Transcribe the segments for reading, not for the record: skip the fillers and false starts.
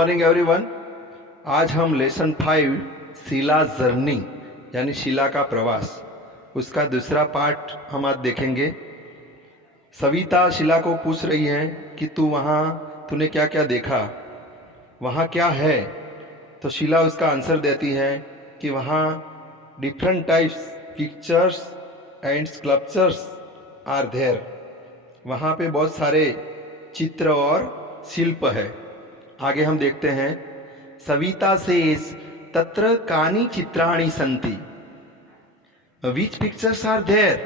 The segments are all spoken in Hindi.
Morning everyone. आज हम लेसन 5 शिला जर्नी यानी शिला का प्रवास उसका दूसरा पार्ट हम आज देखेंगे। सविता शिला को पूछ रही है कि तूने क्या क्या देखा, वहाँ क्या है। तो शिला उसका आंसर देती है कि वहाँ different types pictures and sculptures are there. वहाँ पे बहुत सारे चित्र और शिल्प है। आगे हम देखते हैं। सविता सेज तत्र कानि चित्राणि सन्ति, which pictures are there.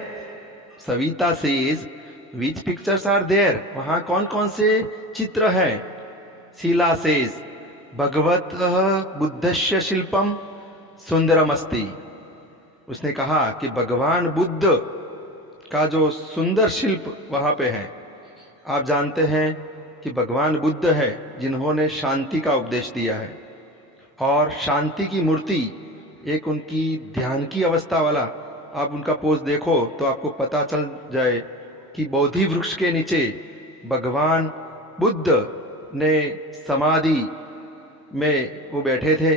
Savita says which pictures are there, वहाँ कौन कौन से चित्र हैं। शिला सेज भगवत बुद्धस्य शिल्पम सुंदरमस्ति। उसने कहा कि भगवान बुद्ध का जो सुंदर शिल्प वहाँ पे है। आप जानते हैं कि भगवान बुद्ध है जिन्होंने शांति का उपदेश दिया है, और शांति की मूर्ति एक उनकी ध्यान की अवस्था वाला, आप उनका पोज देखो तो आपको पता चल जाए कि बोधि वृक्ष के नीचे भगवान बुद्ध ने समाधि में वो बैठे थे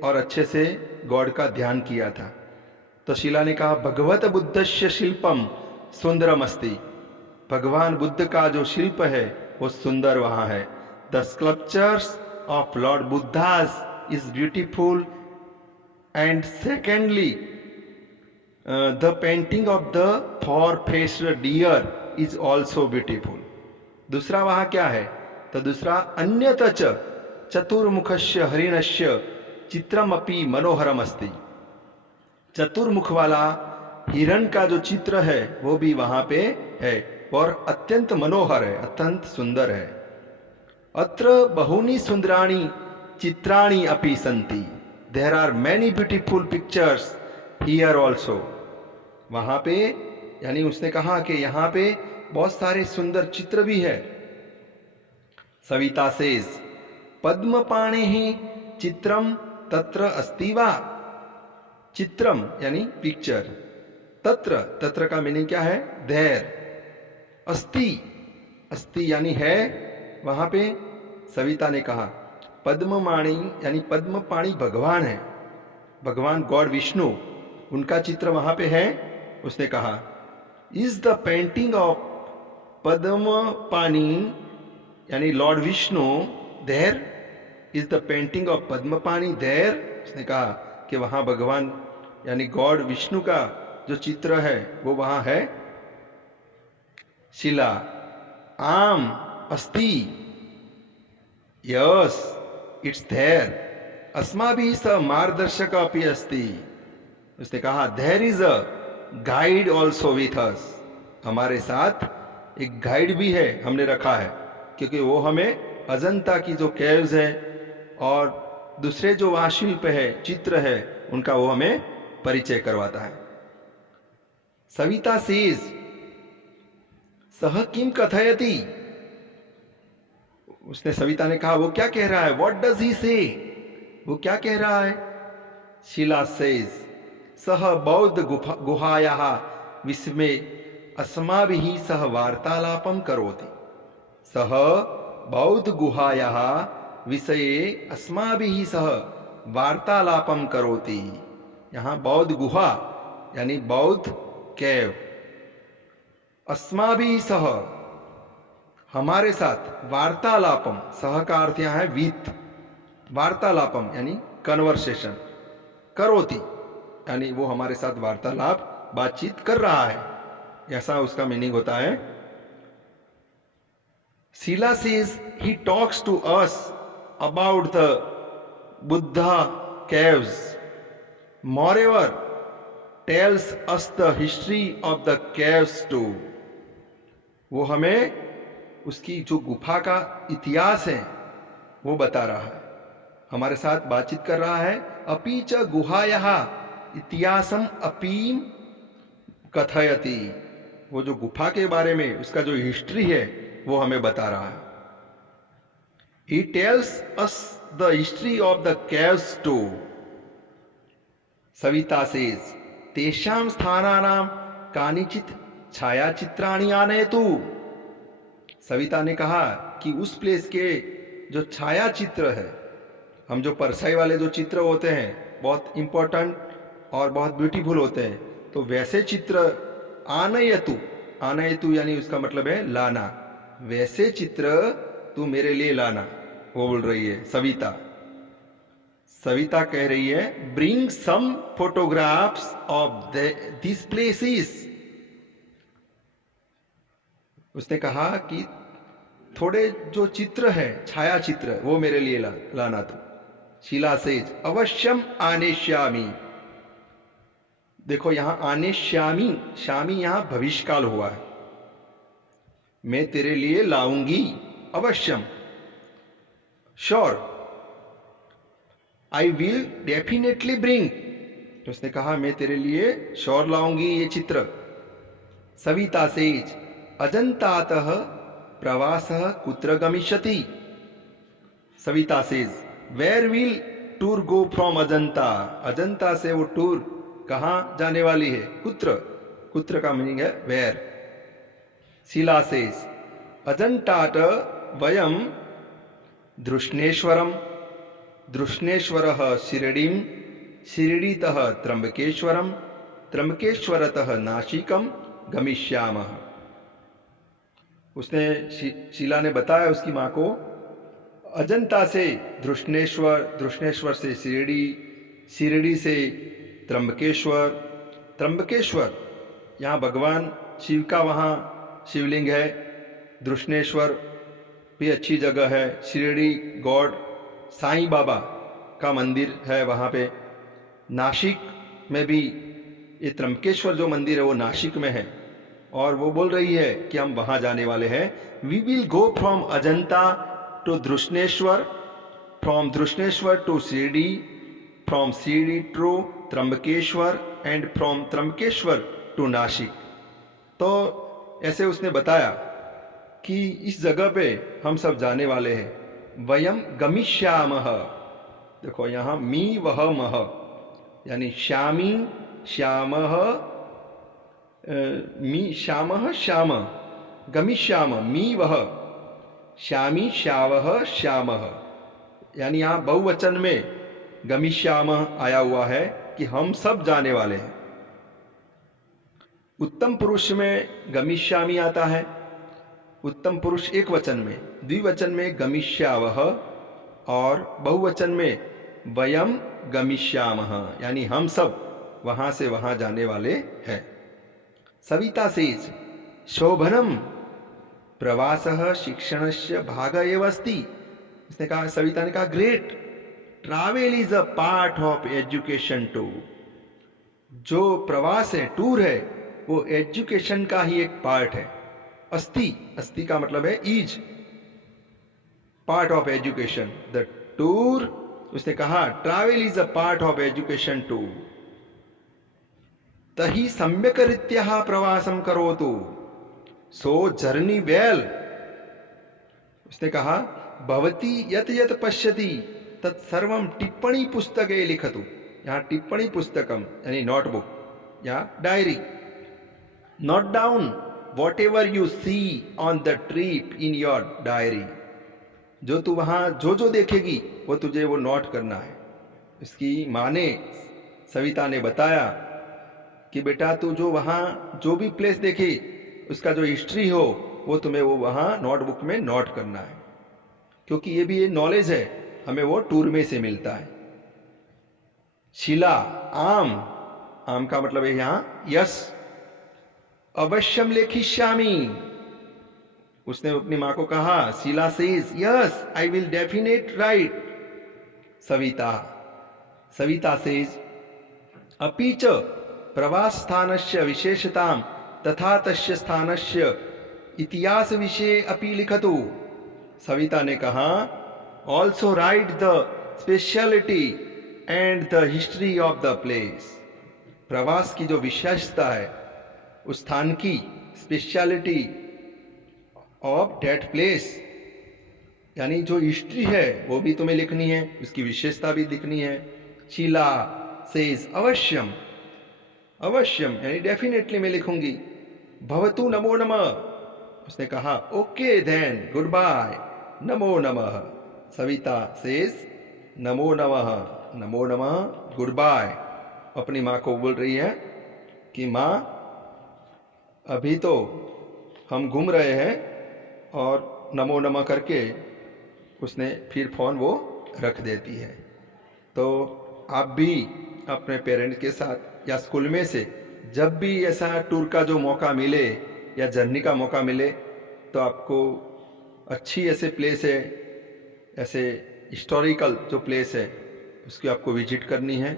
और अच्छे से गॉड का ध्यान किया था। तो शिला ने कहा भगवत बुद्धस्य शिल्पम सुंदरमस्ति, भगवान बुद्ध का जो शिल्प है वो सुंदर वहां है। The sculptures of lord Buddhas is beautiful and secondly the painting of the four faced deer is also beautiful. दूसरा वहां क्या है, तो दूसरा अन्यत च चतुर्मुखस्य हरिणस्य चित्रमपि मनोहरम अस्ति। चतुर्मुख वाला हिरण का जो चित्र है वो भी वहां पे है और अत्यंत मनोहर है, अत्यंत सुंदर है। अत्र बहुनी सुंदराणी चित्राणि अपि सन्ति, there are many beautiful pictures here also. वहां पे यानी उसने कहा कि यहाँ पे बहुत सारे सुंदर चित्र भी है। सविता सेज पद्मपाणे ही चित्रम तत्र अस्ति वा। चित्रम यानी पिक्चर, तत्र का मीनिंग क्या है, देयर। अस्ति, अस्ति यानी है वहां पे। सविता ने कहा पद्मपाणि यानी पद्मपाणि भगवान है, भगवान गॉड विष्णु, उनका चित्र वहां पे है। उसने कहा is the painting of Padmapani यानी lord Vishnu there, is the painting of Padmapani there. उसने कहा कि वहां भगवान यानी गॉड विष्णु का जो चित्र है वो वहां है। शिला आम अस्ति, यस इट्स देयर, अस्माभिः स मार्गदर्शक अपि अस्ति। उसने कहा there is a guide also with us, हमारे साथ एक गाइड भी है, हमने रखा है, क्योंकि वो हमें अजंता की जो केव्स है और दूसरे जो वहां शिल्प है चित्र है उनका वो हमें परिचय करवाता है। सविता सेज सह किम कथयति, उसने सविता ने कहा वो क्या कह रहा है, व्हाट डज ही से, वो क्या कह रहा है। शिला सेज सह बौद्ध गुहायाः विस्मे अस्माभिः सह वार्तालापम करोति। सह बौद्ध गुहायाः विषये अस्माभिः सह वार्तालापम करोति। यहाँ बौद्ध गुहा यानी बौद्ध केव, अस्माभिः सह हमारे साथ, वार्तालापम सह का अर्थ यहाँ है विथ, वार्तालापम यानी कन्वर्सेशन, करोति यानी वो हमारे साथ वार्तालाप बातचीत कर रहा है, ऐसा उसका मीनिंग होता है। Sila says he talks to us about the Buddha caves. Moreover, tells us the history of the caves too. वो हमें उसकी जो गुफा का इतिहास है वो बता रहा है, हमारे साथ बातचीत कर रहा है। अपि च गुहायाः इतिहासम अपीम कथयति, वो जो गुफा के बारे में उसका जो हिस्ट्री है वो हमें बता रहा है। He tells us the history of the caves too. Savita says तेषां स्थानानां कानिचित् छायाचित्राणि आनयतु। सविता ने कहा कि उस प्लेस के जो छाया चित्र है हम जो परछाई वाले जो चित्र होते हैं बहुत इंपॉर्टेंट और बहुत ब्यूटीफुल होते हैं, तो वैसे चित्र आनयतु, आनयतु यानी उसका मतलब है लाना, वैसे चित्र तू मेरे लिए लाना, वो बोल रही है सविता। सविता कह रही है bring some photographs of this places. उसने कहा कि थोड़े जो चित्र है, छाया चित्र, वो मेरे लिए लाना तू। शीला सेज अवश्यम आनेश्यामी। देखो यहां आनेश्यामी, श्यामी यहां भविष्यकाल हुआ है, मैं तेरे लिए लाऊंगी, अवश्यम, sure, I will definitely bring. तो उसने कहा मैं तेरे लिए श्योर लाऊंगी ये चित्र। सविता सेज अजंतातः प्रवासः कुत्र गमिष्यति। Savita says where will tour go from Ajanta. Ajanta से वो टूर कहां जाने वाली है, कुत्र, कुत्र का मीनिंग है वेयर। शीला सेज अजंतात वयम धृष्णेश्वरम, धृष्णेश्वरः शिरडीम, शिरडीतः त्र्यंबकेश्वरम, त्र्यंबकेश्वरतः नासिकम गमिष्यामः। उसने शीला ने बताया उसकी मां को, अजंता से धृष्णेश्वर, धृष्णेश्वर से शिरडी, शिरडी से त्र्यंबकेश्वर, त्र्यंबकेश्वर यहाँ भगवान शिव का वहाँ शिवलिंग है, धृष्णेश्वर भी अच्छी जगह है, शिरडी गॉड साईं बाबा का मंदिर है वहाँ पे, नासिक में भी ये त्र्यंबकेश्वर जो मंदिर है वो नासिक में है। और वो बोल रही है कि हम वहां जाने वाले हैं। We will go from Ajanta to Ghrishneshwar, from Ghrishneshwar to Shirdi, from Shirdi to Trimbakeshwar and from Trimbakeshwar to Nashik. तो ऐसे उसने बताया कि इस जगह पे हम सब जाने वाले हैं। वयम गमिष्यामः, देखो यहां मी वह मह यानी श्यामी श्यामः, मी श्यामः श्याम, गमिष्याम मी वह, श्यामी श्यावः श्यामः, यानी यहां बहुवचन में गमिष्याम आया हुआ है कि हम सब जाने वाले हैं। उत्तम पुरुष में गमिष्यामी आता है, उत्तम पुरुष एक वचन में, द्विवचन में गमिष्यावः और बहुवचन में वयम गमिष्यामः, यानी हम सब वहां से वहां जाने वाले हैं। सविता सेज शोभनम प्रवासः शिक्षणस्य भाग एव अस्ति। इसने कहा, सविता ने कहा great, travel is a part of education too. जो प्रवास है, टूर है, वो एजुकेशन का ही एक पार्ट है। अस्ति, अस्ति का मतलब है is, part of education, the tour. उसने कहा travel is a part of education too. तही सम्यक रीत्या प्रवासम करोतु, सो जर्नी वेल। उसने कहा भवती यत यत पश्यति तत्सर्वम टिप्पणी पुस्तके लिखतु। यहां टिप्पणी पुस्तकम यानी नोटबुक या diary. Note down whatever you see on the trip in your diary. जो तू वहां जो जो देखेगी वो तुझे वो नोट करना है। इसकी माँ ने, सविता ने बताया कि बेटा तू जो वहां जो भी प्लेस देखे उसका जो हिस्ट्री हो वो तुम्हें वो वहां नोटबुक में नोट करना है, क्योंकि ये भी ये नॉलेज है, हमें वो टूर में से मिलता है। शिला आम, आम का मतलब है यहां यस। अवश्यम लेखिष्यामि, उसने अपनी मां को कहा, Sheela says yes I will definite write. Savita, Savita says अपीच प्रवास स्थानस्य विशेषताम तथा तस्य स्थानस्य इतिहास विषय अपि लिखतु। सविता ने कहा also right the speciality and the history of the place. प्रवास की जो विशेषता है, उस स्थान की स्पेशलिटी ऑफ दैट प्लेस, यानी जो हिस्ट्री है वो भी तुम्हें लिखनी है, उसकी विशेषता भी लिखनी है। शीला सेज अवश्यम, अवश्यम यानी डेफिनेटली मैं लिखूंगी। भवतु नमो नमः, उसने कहा ओके देन गुड बाय, नमो नमः। सविता सेज नमो नमः, नमो नमः, गुड बाय। अपनी माँ को बोल रही है कि माँ अभी तो हम घूम रहे हैं, और नमो नमः करके उसने फिर फोन वो रख देती है। तो आप भी अपने पेरेंट्स के साथ या स्कूल में से जब भी ऐसा टूर का जो मौका मिले या जर्नी का मौका मिले, तो आपको अच्छी ऐसे प्लेस है, ऐसे हिस्टोरिकल जो प्लेस है उसकी आपको विजिट करनी है।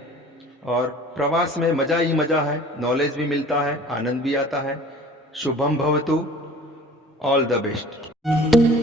और प्रवास में मज़ा ही मज़ा है, नॉलेज भी मिलता है, आनंद भी आता है। शुभम भवतु, ऑल द बेस्ट।